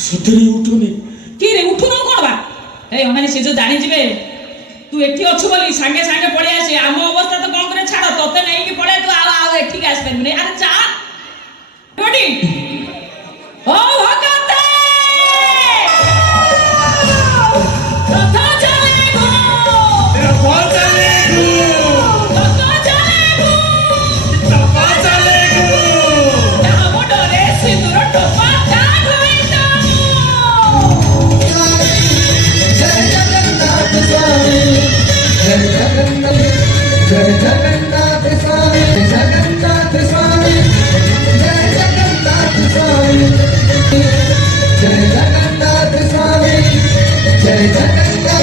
ସତରେ ଉଠୁନି କି ରେ ଉଠୁନ କଣ ବା ଏଇ ମାନେ ସେ ଯୋଉ ଜାଣି ଯିବେ ତୁ ଏଠି ଅଛୁ ବୋଲି ସାଙ୍ଗେ ସାଙ୍ଗେ ପଳେଇ ଆସି ଆମ ଅବସ୍ଥା ତ କଣ করে ଛାଡ ତତେ ନେଇକି ପଳେଇ ତୁ ଆଉ ଏଠିକି ଆସି ପାରିବୁନି ଆରେ ଚା କୋଠି ଓ ଭଗତେ ରଥ ଚାଲେ ଗো Jai Jagannath